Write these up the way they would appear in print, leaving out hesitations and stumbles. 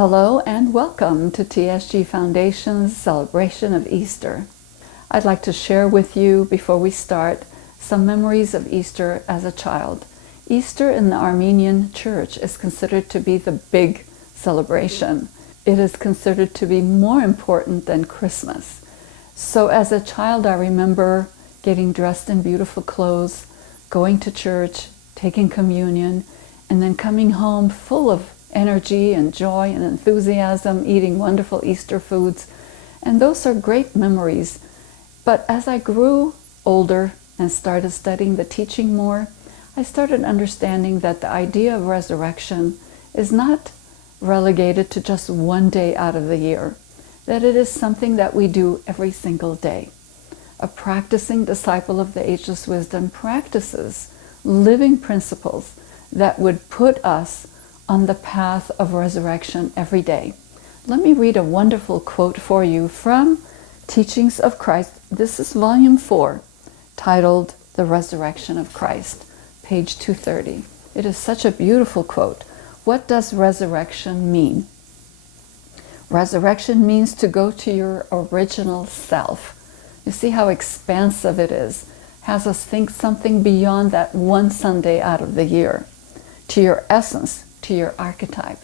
Hello and welcome to TSG Foundation's celebration of Easter. I'd like to share with you, before we start, some memories of Easter as a child. Easter in the Armenian Church is considered to be the big celebration. It is considered to be more important than Christmas. So as a child, I remember getting dressed in beautiful clothes, going to church, taking communion, and then coming home full of energy and joy and enthusiasm, eating wonderful Easter foods. And those are great memories. But as I grew older and started studying the teaching more, I started understanding that the idea of resurrection is not relegated to just one day out of the year, that it is something that we do every single day. A practicing disciple of the ageless wisdom practices living principles that would put us on the path of resurrection every day. Let me read a wonderful quote for you from Teachings of Christ. This is volume 4, titled The Resurrection of Christ, page 230. It is such a beautiful quote. What does resurrection mean? Resurrection means to go to your original self. You see how expansive it is. Has us think something beyond that one Sunday out of the year. To your essence, to your archetype,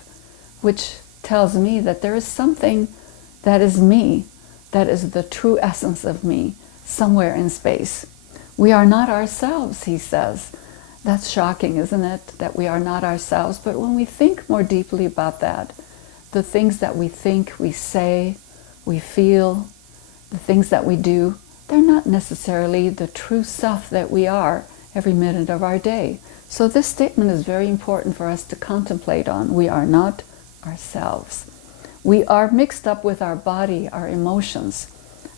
which tells me that there is something that is me, that is the true essence of me, somewhere in space. We are not ourselves, he says. That's shocking, isn't it? That we are not ourselves. But when we think more deeply about that, the things that we think, we say, we feel, the things that we do, they're not necessarily the true self that we are every minute of our day. So this statement is very important for us to contemplate on. We are not ourselves. We are mixed up with our body, our emotions,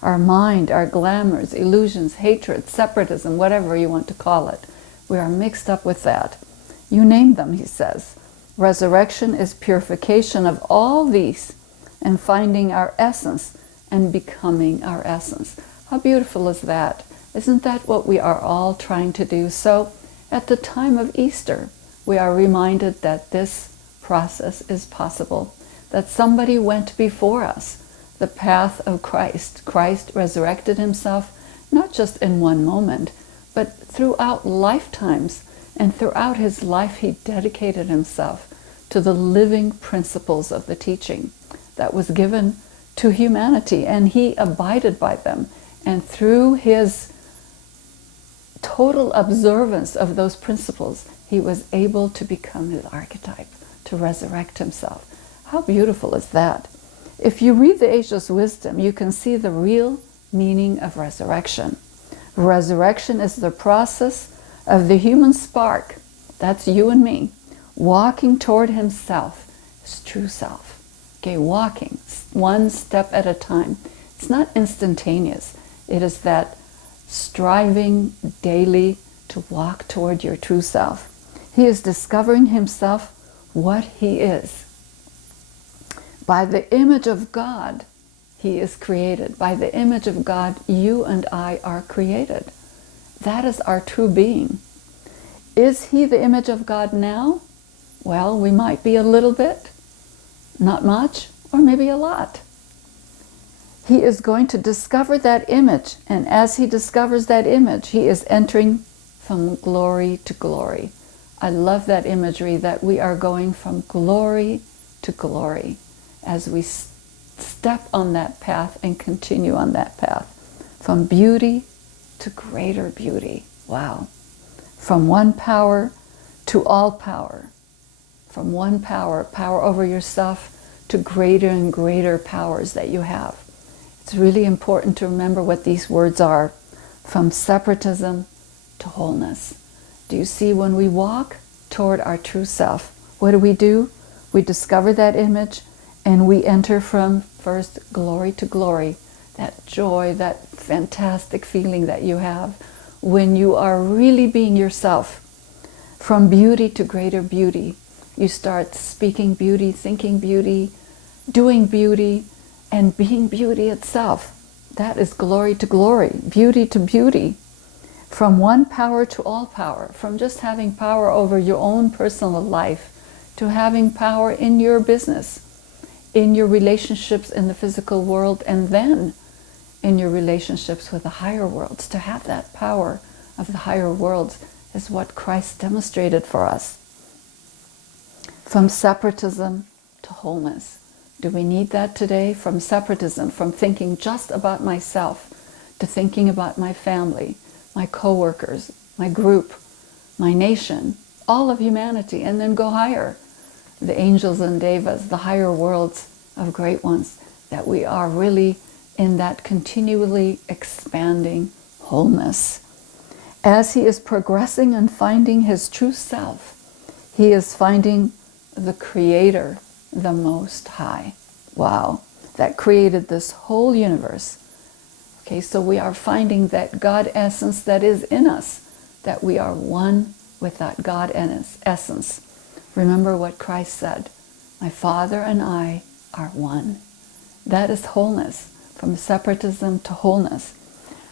our mind, our glamours, illusions, hatred, separatism, whatever you want to call it. We are mixed up with that. You name them, he says. Resurrection is purification of all these and finding our essence and becoming our essence. How beautiful is that? Isn't that what we are all trying to do? So at the time of Easter, we are reminded that this process is possible, that somebody went before us, the path of Christ. Christ resurrected himself, not just in one moment, but throughout lifetimes, and throughout his life he dedicated himself to the living principles of the teaching that was given to humanity, and he abided by them. And through his total observance of those principles, he was able to become his archetype, to resurrect himself. How beautiful is that? If you read the Ageless Wisdom, you can see the real meaning of resurrection. Resurrection is the process of the human spark, that's you and me, walking toward himself, his true self. Okay, walking one step at a time. It's not instantaneous. It is that striving daily to walk toward your true self. He is discovering himself what he is. By the image of God, he is created. By the image of God, you and I are created. That is our true being. Is he the image of God now? Well, we might be a little bit, not much, or maybe a lot. He is going to discover that image, and as he discovers that image, he is entering from glory to glory. I love that imagery, that we are going from glory to glory as we step on that path and continue on that path. From beauty to greater beauty. Wow. From one power to all power. From one power, power over yourself, to greater and greater powers that you have. It's really important to remember what these words are. From separatism to wholeness. Do you see, when we walk toward our true self, what do? We discover that image, and we enter from first glory to glory. That joy, that fantastic feeling that you have when you are really being yourself. From beauty to greater beauty. You start speaking beauty, thinking beauty, doing beauty, and being beauty itself. That is glory to glory, beauty to beauty. From one power to all power, from just having power over your own personal life to having power in your business, in your relationships in the physical world, and then in your relationships with the higher worlds. To have that power of the higher worlds is what Christ demonstrated for us. From separatism to wholeness. Do we need that today? From separatism, from thinking just about myself, to thinking about my family, my co-workers, my group, my nation, all of humanity, and then go higher. The angels and devas, the higher worlds of great ones, that we are really in that continually expanding wholeness. As he is progressing and finding his true self, he is finding the Creator, the Most High. Wow, that created this whole universe. Okay, so we are finding that God essence that is in us, that we are one with that God essence. Remember what Christ said, my Father and I are one. That is wholeness, from separatism to wholeness.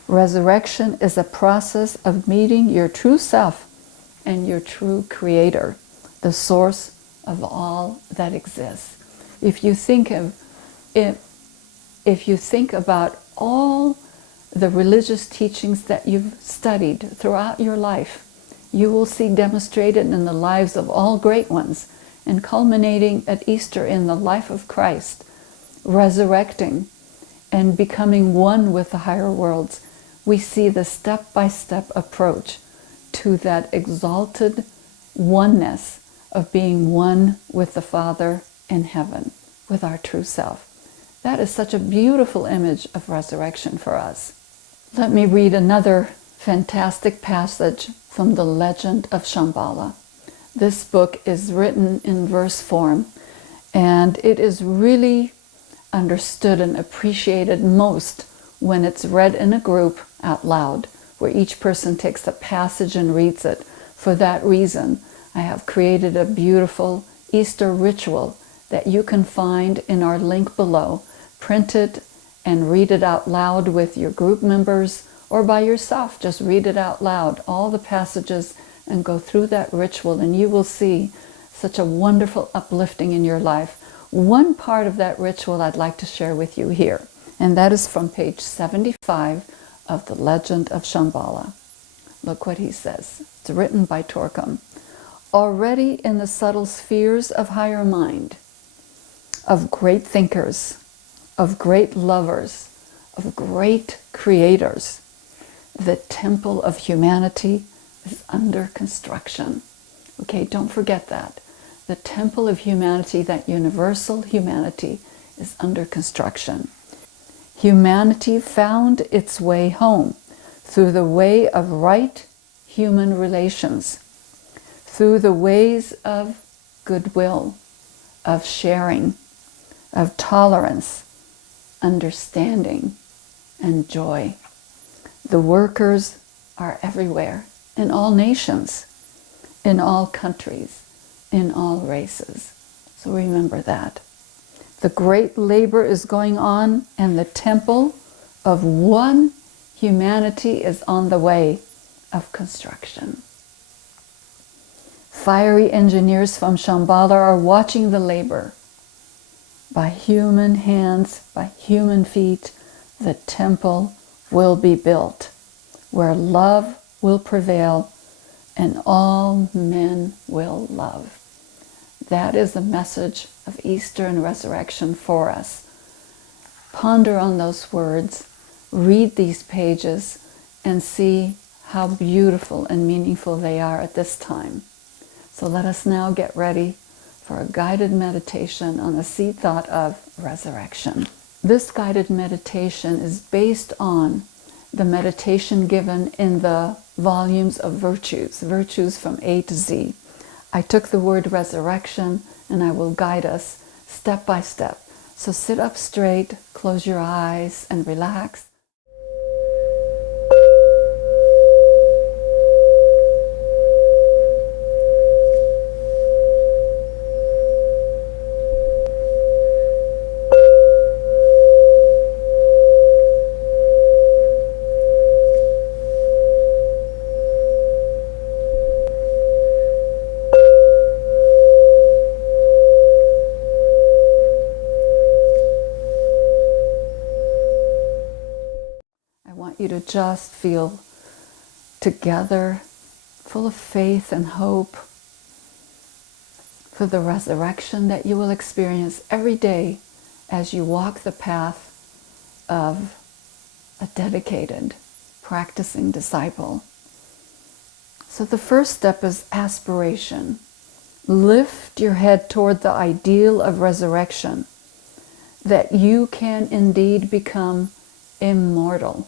Resurrection is a process of meeting your true self and your true Creator, the source of all that exists. If you think about all the religious teachings that you've studied throughout your life, you will see demonstrated in the lives of all great ones, and culminating at Easter in the life of Christ, resurrecting and becoming one with the higher worlds. We see the step-by-step approach to that exalted oneness of being one with the Father in heaven, with our true self. That is such a beautiful image of resurrection for us. Let me read another fantastic passage from the legend of Shamballa. This book is written in verse form, and it is really understood and appreciated most when it's read in a group out loud, where each person takes a passage and reads it. For that reason, I have created a beautiful Easter ritual that you can find in our link below. Print it and read it out loud with your group members, or by yourself. Just read it out loud, all the passages, and go through that ritual, and you will see such a wonderful uplifting in your life. One part of that ritual I'd like to share with you here, and that is from page 75 of the Legend of Shamballa. Look what he says. It's written by Torkom. Already in the subtle spheres of higher mind, of great thinkers, of great lovers, of great creators, the temple of humanity is under construction. Okay, don't forget that. The temple of humanity, that universal humanity, is under construction. Humanity found its way home through the way of right human relations, through the ways of goodwill, of sharing, of tolerance, understanding, and joy. The workers are everywhere, in all nations, in all countries, in all races. So remember that. The great labor is going on, and the temple of one humanity is on the way of construction. Fiery engineers from Shamballa are watching the labor. By human hands, by human feet, the temple will be built, where love will prevail and all men will love. That is the message of Easter and resurrection for us. Ponder on those words, read these pages, and see how beautiful and meaningful they are at this time. So let us now get ready for a guided meditation on the seed thought of resurrection. This guided meditation is based on the meditation given in the volumes of virtues from A to Z. I took the word resurrection, and I will guide us step by step. So sit up straight, close your eyes, and relax. to just feel together, full of faith and hope for the resurrection that you will experience every day as you walk the path of a dedicated, practicing disciple. So the first step is aspiration. Lift your head toward the ideal of resurrection, that you can indeed become immortal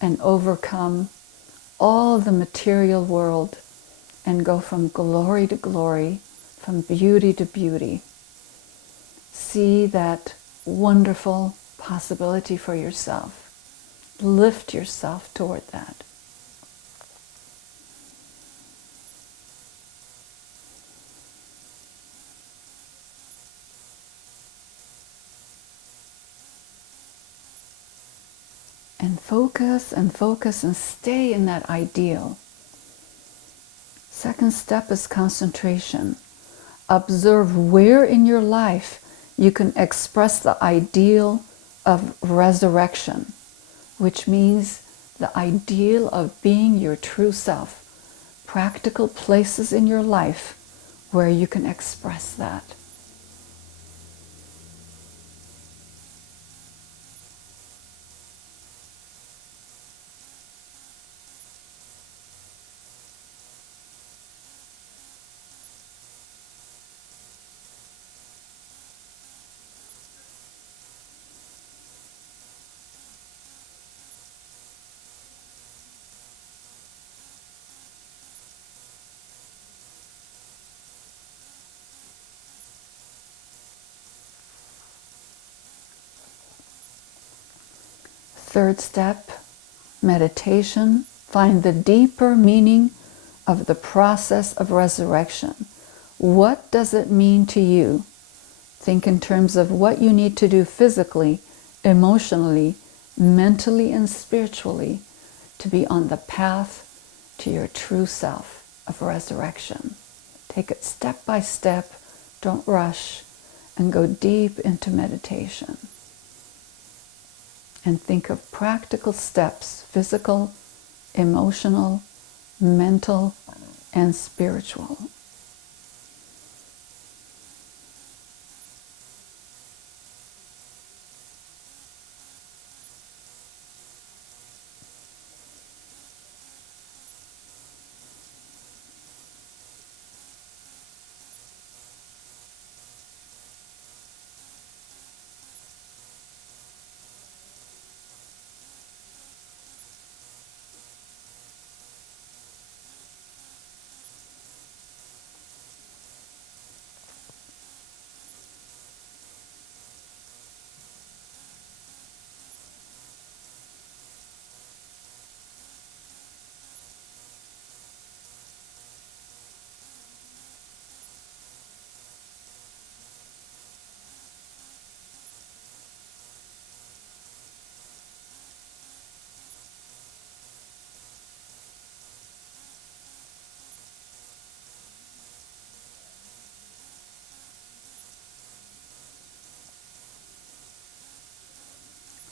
and overcome all the material world and go from glory to glory, from beauty to beauty. See that wonderful possibility for yourself. Lift yourself toward that. And focus and stay in that ideal. Second step is concentration. Observe where in your life you can express the ideal of resurrection, which means the ideal of being your true self. Practical places in your life where you can express that. Third step, meditation. Find the deeper meaning of the process of resurrection. What does it mean to you? Think in terms of what you need to do physically, emotionally, mentally, and spiritually to be on the path to your true self of resurrection. Take it step by step, don't rush, and go deep into meditation. And think of practical steps, physical, emotional, mental, and spiritual.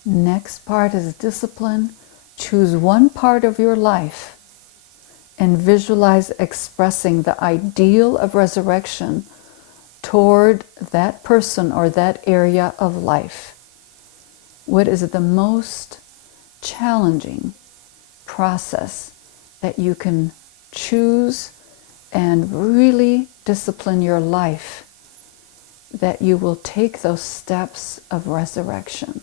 Next part is discipline. Choose one part of your life and visualize expressing the ideal of resurrection toward that person or that area of life. What is the most challenging process that you can choose and really discipline your life, that you will take those steps of resurrection?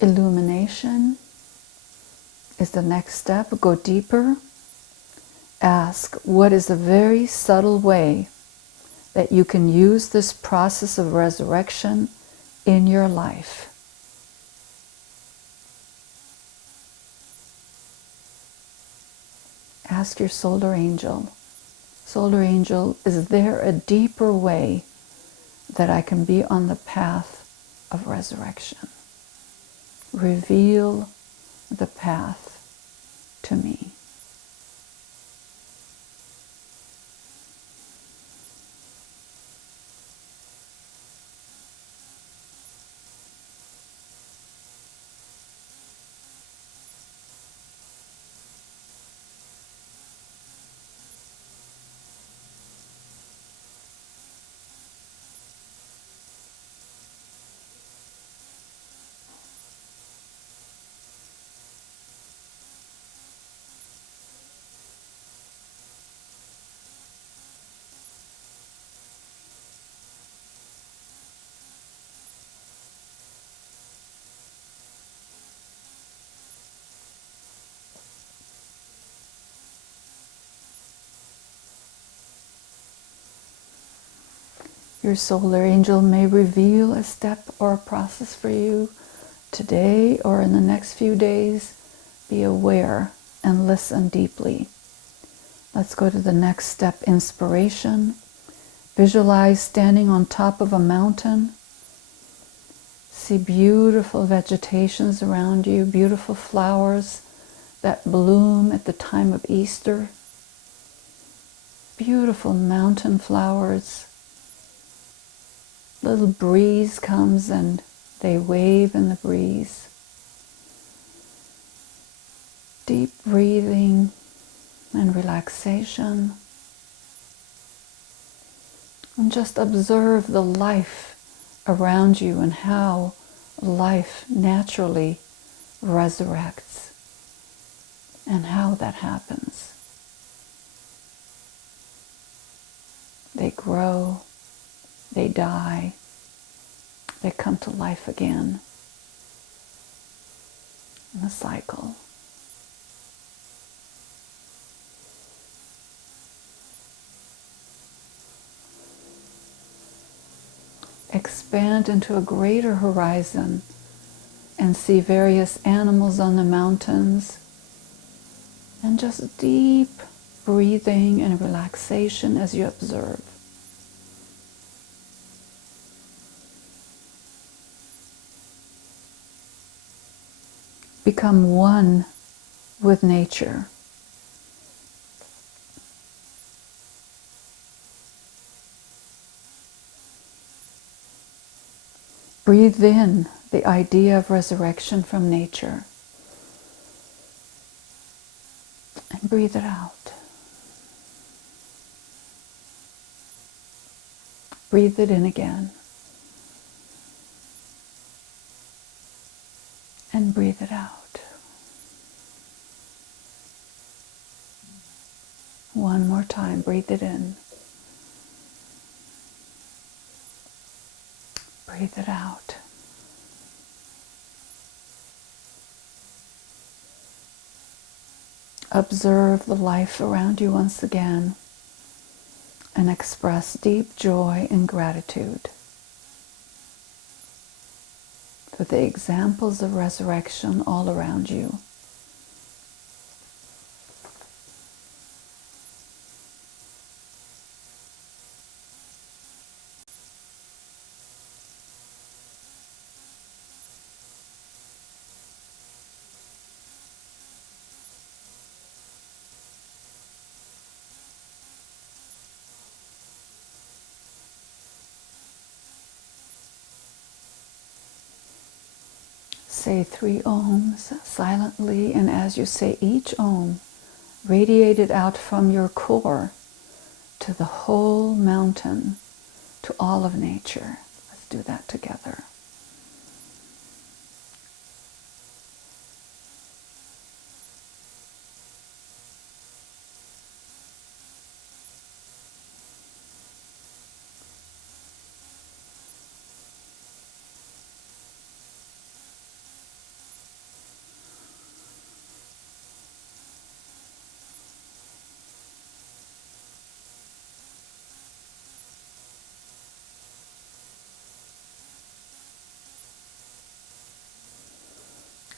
Illumination. is the next step. Go deeper. Ask, what is a very subtle way that you can use this process of resurrection in your life? Ask your solar angel. Solar angel, is there a deeper way that I can be on the path of resurrection? Reveal the path to me. Your solar angel may reveal a step or a process for you today or in the next few days. Be aware and listen deeply. Let's go to the next step, inspiration. Visualize standing on top of a mountain. See beautiful vegetations around you, beautiful flowers that bloom at the time of Easter. Beautiful mountain flowers. Little breeze comes and they wave in the breeze. Deep breathing and relaxation. And just observe the life around you and how life naturally resurrects and how that happens. They grow, they die, they come to life again in a cycle. Expand into a greater horizon and see various animals on the mountains, and just deep breathing and relaxation as you observe. Become one with nature. Breathe in the idea of resurrection from nature and breathe it out. Breathe it in again and breathe it out. One more time, breathe it in. Breathe it out. Observe the life around you once again and express deep joy and gratitude for the examples of resurrection all around you. Say 3 ohms silently, and as you say each ohm, radiate it out from your core to the whole mountain, to all of nature. Let's do that together.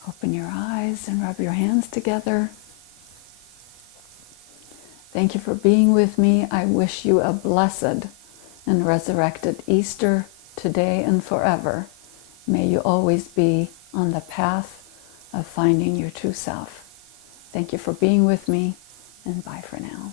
Open your eyes and rub your hands together. Thank you for being with me. I wish you a blessed and resurrected Easter today and forever. May you always be on the path of finding your true self. Thank you for being with me, and bye for now.